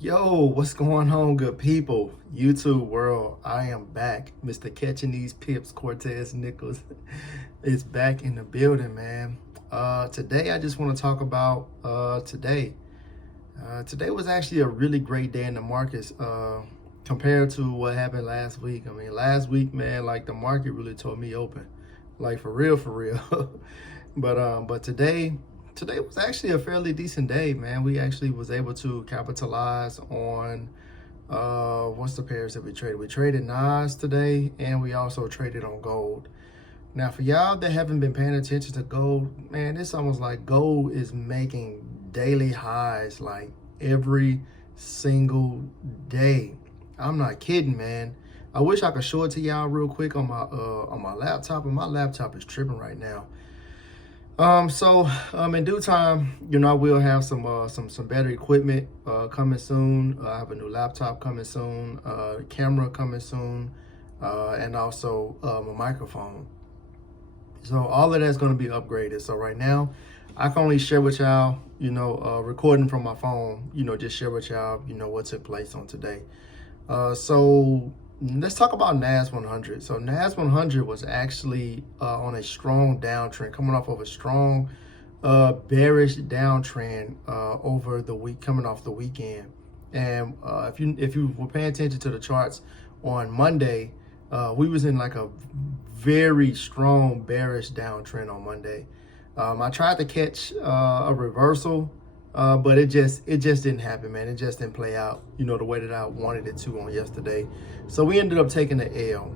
Yo, what's going on, good people? YouTube world, I am back. Mr. Catching These Pips, Cortez Nichols is back in the building, man. Today I just want to talk about today. Today was actually a really great day in the markets compared to what happened last week. I mean, last week, man, like the market really tore me open, like for real, for real. But today was actually a fairly decent day, man. We actually was able to capitalize on what's the pairs that we traded? We traded Nas today, and we also traded on gold. Now, for y'all that haven't been paying attention to gold, man, it's almost like gold is making daily highs like every single day. I'm not kidding, man. I wish I could show it to y'all real quick on my laptop, and my laptop is tripping right now. In due time, I will have some better equipment coming soon. I have a new laptop coming soon, camera coming soon, and also a microphone. So all of that's going to be upgraded. So right now, I can only share with y'all, recording from my phone, just share with y'all, what took place on today. So let's talk about Nas100. So Nas100 was actually on a strong downtrend, coming off of a strong bearish downtrend over the week, coming off the weekend. And if you were paying attention to the charts on Monday, we was in like a very strong bearish downtrend on Monday. I tried to catch a reversal, but it just didn't happen, man. It just didn't play out, the way that I wanted it to on yesterday. So we ended up taking the L.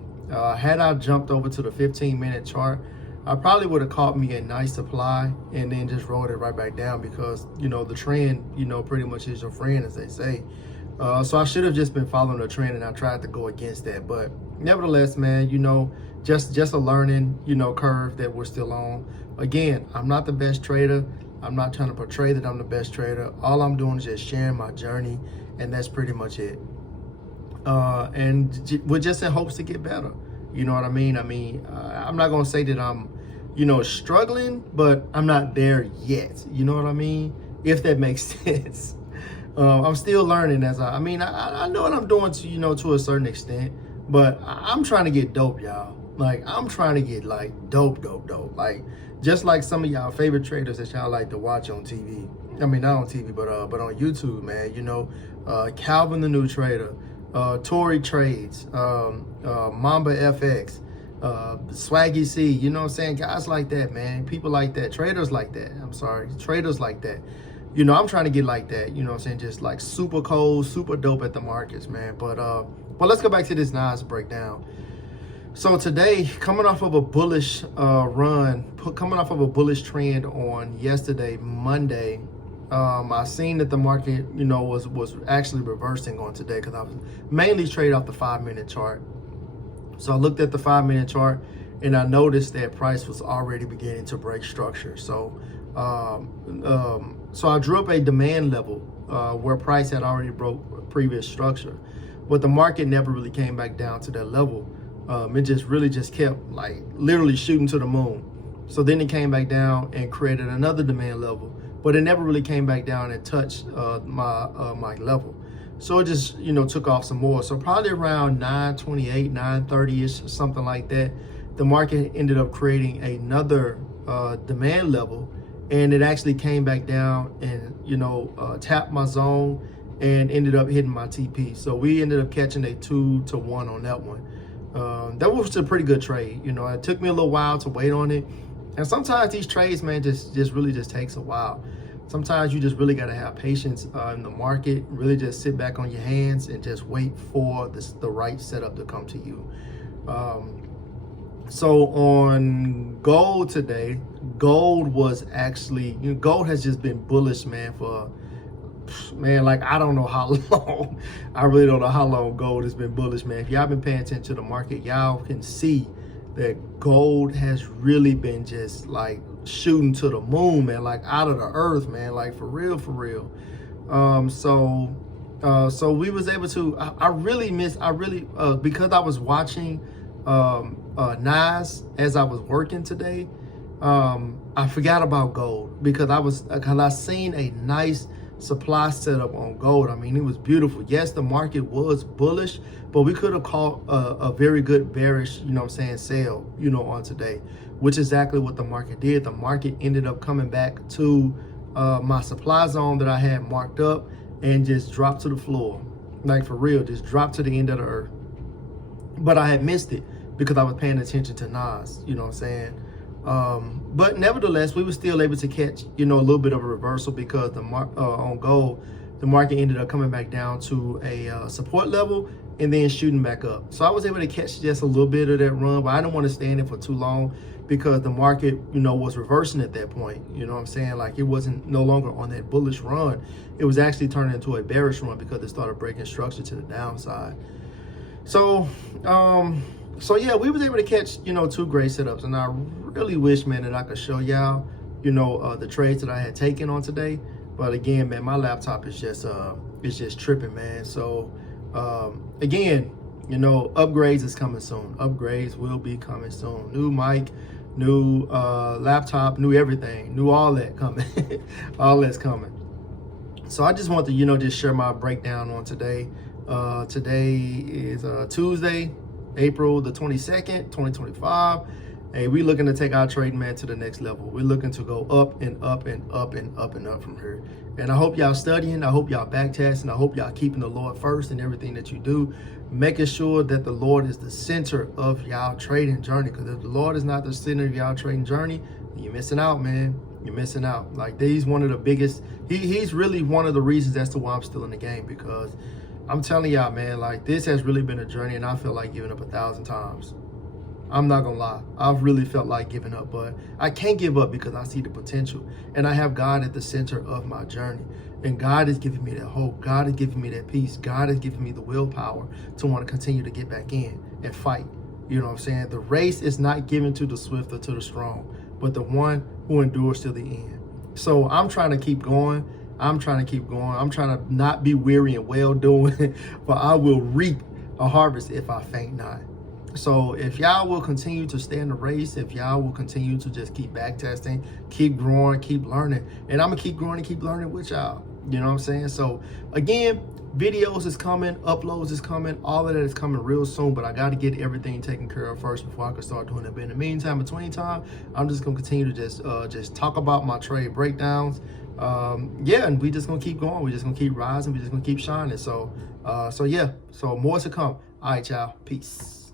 Had I jumped over to the 15-minute chart, I probably would have caught me a nice supply and then just rolled it right back down because, the trend, pretty much is your friend, as they say. So I should have just been following the trend, and I tried to go against that. But nevertheless, man, just a learning, curve that we're still on. Again, I'm not the best trader. I'm not trying to portray that I'm the best trader. All I'm doing is just sharing my journey, and that's pretty much it. And we're just in hopes to get better. You know what I mean? I'm not going to say that I'm, struggling, but I'm not there yet. You know what I mean? If that makes sense. I'm still learning I know what I'm doing to a certain extent, but I'm trying to get dope, y'all. Like, I'm trying to get like dope. Like, just like some of y'all favorite traders that y'all like to watch on TV. I mean, not on TV, but on YouTube, man. Calvin the New Trader, Tory Trades, Mamba FX, Swaggy C, you know what I'm saying? Guys like that, man. People like that. Traders like that. Traders like that. I'm trying to get like that, what I'm saying? Just like super cold, super dope at the markets, man. But let's go back to this Nas breakdown. So today, coming off of a bullish coming off of a bullish trend on yesterday, Monday, I seen that the market, was actually reversing on today because I was mainly trading off the 5-minute chart. So I looked at the 5-minute chart and I noticed that price was already beginning to break structure. So I drew up a demand level where price had already broke previous structure, but the market never really came back down to that level. It just kept like literally shooting to the moon. So then it came back down and created another demand level, but it never really came back down and touched my level. So it just, took off some more. So probably around 928, 930-ish, something like that, the market ended up creating another demand level, and it actually came back down and, tapped my zone and ended up hitting my TP. So we ended up catching a 2-to-1 on that one. That was a pretty good trade. It took me a little while to wait on it. And sometimes these trades, man, just really takes a while. Sometimes you just really got to have patience in the market, really just sit back on your hands and just wait for the right setup to come to you. So on gold today, gold was actually, gold has just been bullish, man, like I don't know how long. I really don't know how long gold has been bullish, man. If y'all been paying attention to the market, y'all can see that gold has really been just like shooting to the moon, man, like out of the earth, man, like for real. So we was able to, because I was watching Nas as I was working today, I forgot about gold because I seen a nice supply setup on gold. I mean, it was beautiful. Yes, the market was bullish, but we could have caught a very good bearish, you know what I'm saying, sale, you know, on today, which is exactly what the market did. The market ended up coming back to my supply zone that I had marked up and just dropped to the floor. Like, for real, just dropped to the end of the earth. But I had missed it because I was paying attention to Nas, you know what I'm saying? But nevertheless, we were still able to catch, you know, a little bit of a reversal because the on gold, the market ended up coming back down to a support level and then shooting back up. So I was able to catch just a little bit of that run, but I didn't want to stay in it for too long because the market, you know, was reversing at that point. You know what I'm saying? Like, it wasn't no longer on that bullish run. It was actually turning into a bearish run because it started breaking structure to the downside. So, so yeah, we was able to catch, you know, 2 great setups, and I really wish, man, that I could show y'all, you know, the trades that I had taken on today. But again, man, my laptop is just tripping, man. So again, you know, upgrades is coming soon. Upgrades will be coming soon. New mic, new laptop, new everything, new all that coming. All that's coming. So I just want to, you know, just share my breakdown on today. Today is Tuesday, April the 22nd, 2025. Hey, we looking to take our trading, man, to the next level. We're looking to go up and up and up and up and up from here. And I hope y'all studying. I hope y'all back testing. I hope y'all keeping the Lord first in everything that you do, making sure that the Lord is the center of y'all trading journey. Because if the Lord is not the center of y'all trading journey, you're missing out, man. You're missing out. Like, he's one of the biggest. He's really one of the reasons as to why I'm still in the game, because I'm telling y'all, man, like, this has really been a journey, and I feel like giving up 1,000 times. I'm not gonna lie, I've really felt like giving up, but I can't give up because I see the potential, and I have God at the center of my journey, and God is giving me that hope. God is giving me that peace. God is giving me the willpower to want to continue to get back in and fight. You know what I'm saying? The race is not given to the swift or to the strong, but the one who endures to the end. So I'm trying to keep going. I'm trying to keep going. I'm trying to not be weary and well doing, for I will reap a harvest if I faint not. So if y'all will continue to stay in the race, if y'all will continue to just keep back testing, keep growing, keep learning, and I'm gonna keep growing and keep learning with y'all. You know what I'm saying? So again, videos is coming, uploads is coming, all of that is coming real soon, but I got to get everything taken care of first before I can start doing it. But in the meantime, between time, I'm just gonna continue to just talk about my trade breakdowns. Yeah, and we just gonna keep going. We just gonna keep rising. We just gonna keep shining. So so yeah, so more to come. All right, y'all, peace.